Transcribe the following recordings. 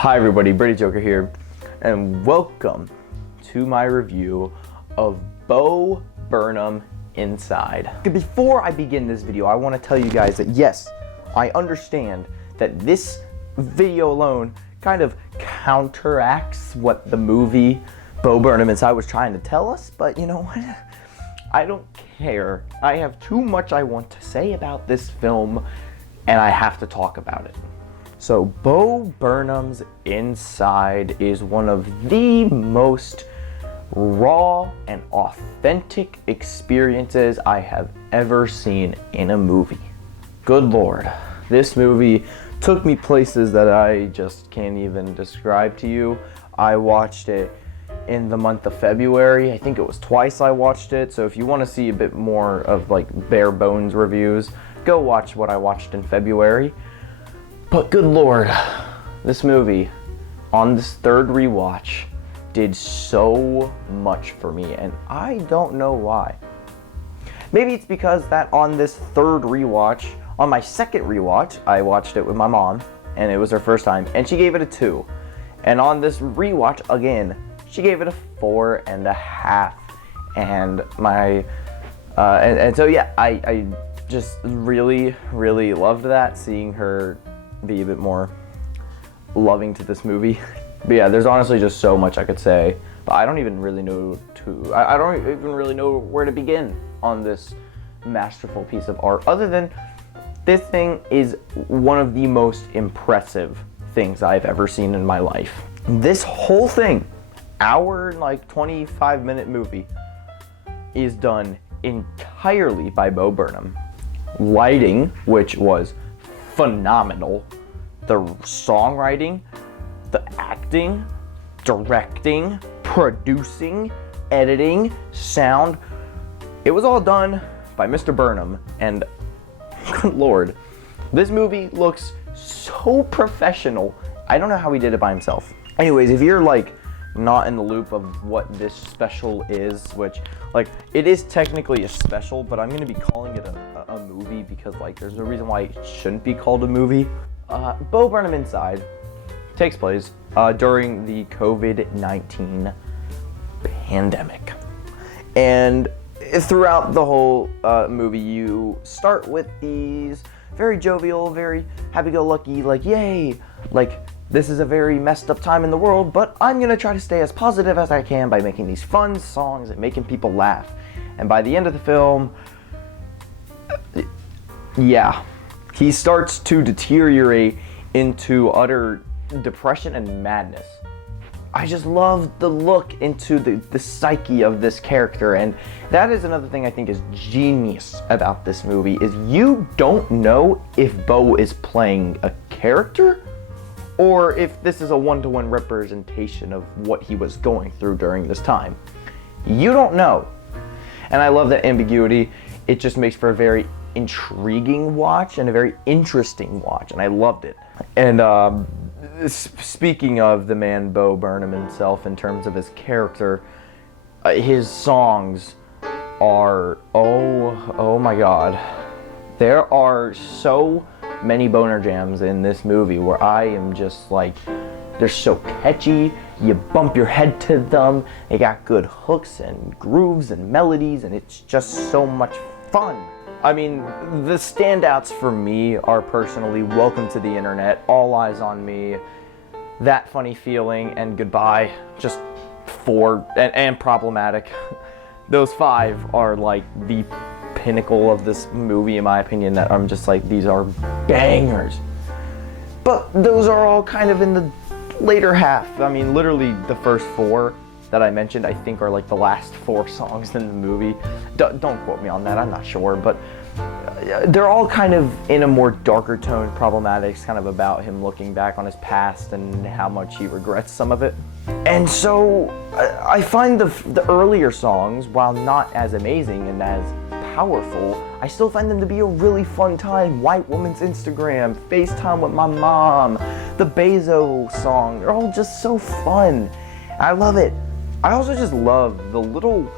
Hi everybody, Brady Joker here, and welcome to my review of Bo Burnham Inside. Before I begin this video, I want to tell you guys that yes, I understand that this video alone kind of counteracts what the movie Bo Burnham Inside was trying to tell us, but you know what? I don't care. I have too much I want to say about this film, and I have to talk about it. So Bo Burnham's Inside is one of the most raw and authentic experiences I have ever seen in a movie. Good Lord, this movie took me places that I just can't even describe to you. I watched it in the month of February. I think it was twice I watched it, so if you want to see a bit more of like bare bones reviews, go watch what I watched in February. But good Lord, this movie, on this third rewatch, did so much for me, and I don't know why. Maybe it's because that on this third rewatch, on my second rewatch, I watched it with my mom, and it was her first time, and she gave it a 2. And on this rewatch again, she gave it a 4.5. And so yeah, I just really loved that, seeing her be a bit more loving to this movie. But yeah, there's honestly just so much I could say, but I don't even really know I don't even really know where to begin on this masterful piece of art, other than this thing is one of the most impressive things I've ever seen in my life. This whole thing, hour and like 25-minute movie, is done entirely by Bo Burnham. Lighting, which was phenomenal. The songwriting, the acting, directing, producing, editing, sound. It was all done by Mr. Burnham, and good Lord, this movie looks so professional. I don't know how he did it by himself. Anyways, if you're like not in the loop of what this special is, which like it is technically a special, but I'm gonna be calling it a movie because like there's no reason why it shouldn't be called a movie. Bo Burnham Inside takes place during the COVID-19 pandemic, and throughout the whole movie you start with these very jovial, very happy-go-lucky, like yay, like this is a very messed up time in the world, but I'm gonna try to stay as positive as I can by making these fun songs and making people laugh. And by the end of the film, yeah, he starts to deteriorate into utter depression and madness. I just love the look into the psyche of this character, and that is another thing I think is genius about this movie, is you don't know if Bo is playing a character or if this is a one-to-one representation of what he was going through during this time. You don't know. And I love that ambiguity. It just makes for a very intriguing watch and a very interesting watch, and I loved it. And speaking of the man Bo Burnham himself in terms of his character, his songs are, oh my god. There are so many boner jams in this movie where I am just like, they're so catchy, you bump your head to them, they got good hooks and grooves and melodies, and it's just so much fun. I mean, the standouts for me are personally Welcome to the Internet, All Eyes on Me, That Funny Feeling, and Goodbye, just 4, and Problematic. Those 5 are like the pinnacle of this movie in my opinion, that I'm just like, these are bangers. But those are all kind of in the later half. I mean, literally the first 4 that I mentioned I think are like the last 4 songs in the movie. Don't quote me on that, I'm not sure, but they're all kind of in a more darker tone. Problematic's kind of about him looking back on his past and how much he regrets some of it. And so I find the earlier songs, while not as amazing and as powerful, I still find them to be a really fun time. White Woman's Instagram, FaceTime with my mom, the Bezo song, they're all just so fun. I love it. I also just love the little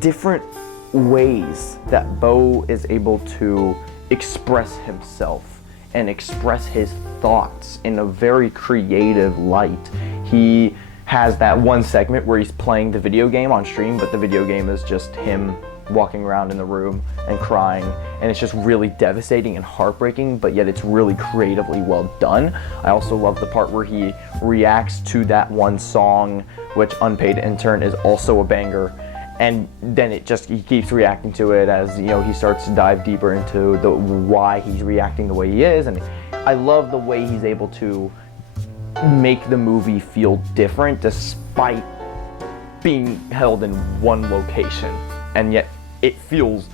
different ways that Bo is able to express himself and express his thoughts in a very creative light. He has that one segment where he's playing the video game on stream, but the video game is just him walking around in the room and crying, and it's just really devastating and heartbreaking, but yet it's really creatively well done. I also love the part where he reacts to that one song, which Unpaid Intern is also a banger, and then he keeps reacting to it as, you know, he starts to dive deeper into the why he's reacting the way he is. And I love the way he's able to make the movie feel different despite being held in one location, and yet it feels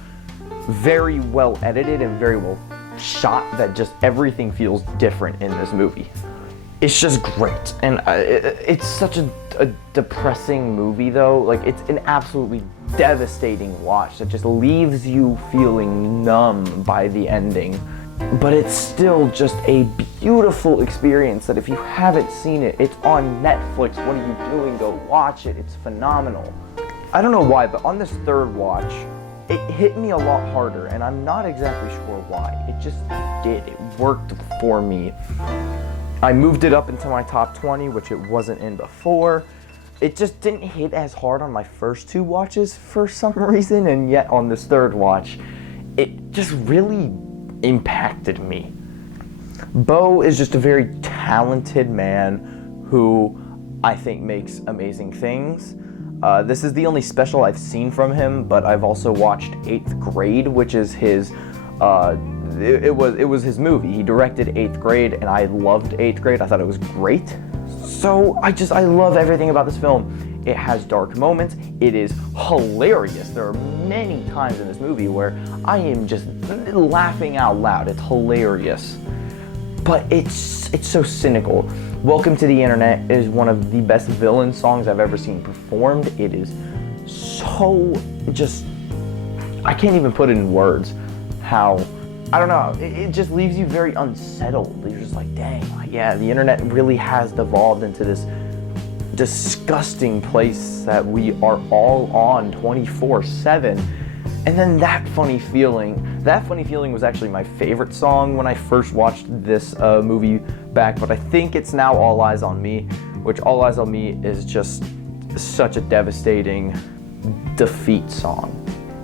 very well edited and very well shot, that just everything feels different in this movie. It's just great, and it's such a depressing movie though. Like, it's an absolutely devastating watch that just leaves you feeling numb by the ending. But it's still just a beautiful experience that if you haven't seen it, it's on Netflix. What are you doing? Go watch it. It's phenomenal. I don't know why, but on this third watch, it hit me a lot harder, and I'm not exactly sure why. It just did. It worked for me. I moved it up into my top 20, which it wasn't in before. It just didn't hit as hard on my first two watches for some reason, and yet on this third watch, it just really impacted me. Bo is just a very talented man who I think makes amazing things. This is the only special I've seen from him, but I've also watched 8th Grade, which is his, it was his movie. He directed 8th Grade, and I loved 8th Grade. I thought it was great. So I love everything about this film. It has dark moments. It is hilarious. There are many times in this movie where I am just laughing out loud. It's hilarious. But it's so cynical. Welcome to the Internet is one of the best villain songs I've ever seen performed. It is so just, I can't even put it in words how, I don't know, it just leaves you very unsettled. You're just like, dang, like, yeah, the Internet really has devolved into this disgusting place that we are all on 24/7. And then That Funny Feeling was actually my favorite song when I first watched this movie back, but I think it's now All Eyes on Me, which All Eyes on Me is just such a devastating defeat song.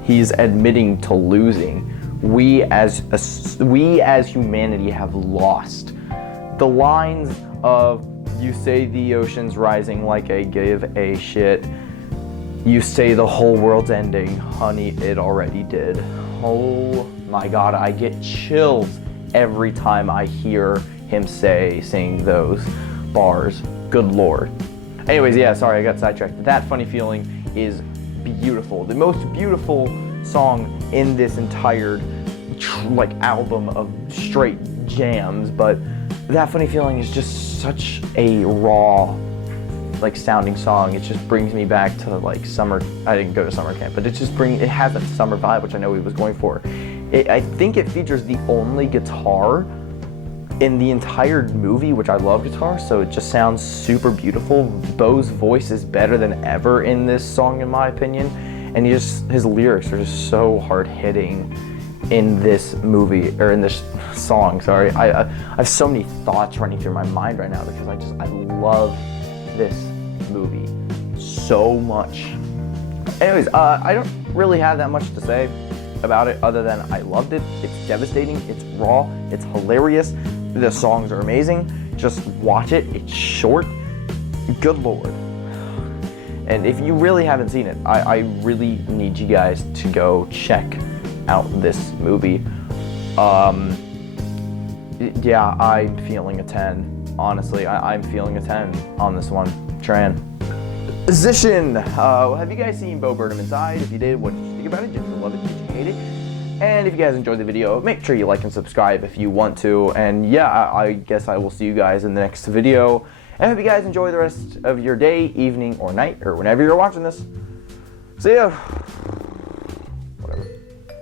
He's admitting to losing. We as humanity have lost. The lines of, you say the ocean's rising like I give a shit. You say the whole world's ending, honey, it already did. Oh my God, I get chills every time I hear him sing those bars. Good Lord. Anyways, yeah, sorry, I got sidetracked. That Funny Feeling is beautiful. The most beautiful song in this entire album of straight jams, but That Funny Feeling is just such a raw sounding song. It just brings me back to summer. I didn't go to summer camp, but it has that summer vibe, which I know he was going for. I think it features the only guitar in the entire movie, which I love guitar, so it just sounds super beautiful. Bo's voice is better than ever in this song, in my opinion, and his lyrics are just so hard hitting in this movie, or in this song, sorry. I have so many thoughts running through my mind right now because I love this movie so much. Anyways, I don't really have that much to say about it other than I loved it. It's devastating, it's raw, it's hilarious, the songs are amazing. Just watch it, it's short. Good Lord. And if you really haven't seen it, I really need you guys to go check out this movie. Yeah, I'm feeling a 10. Honestly, I'm feeling a 10 on this one. Transition. Have you guys seen Bo Burnham Inside? If you did, what did you think about it? Did you love it? Did you hate it? And if you guys enjoyed the video, make sure you like and subscribe if you want to. And yeah, I guess I will see you guys in the next video. And I hope you guys enjoy the rest of your day, evening, or night, or whenever you're watching this. See ya.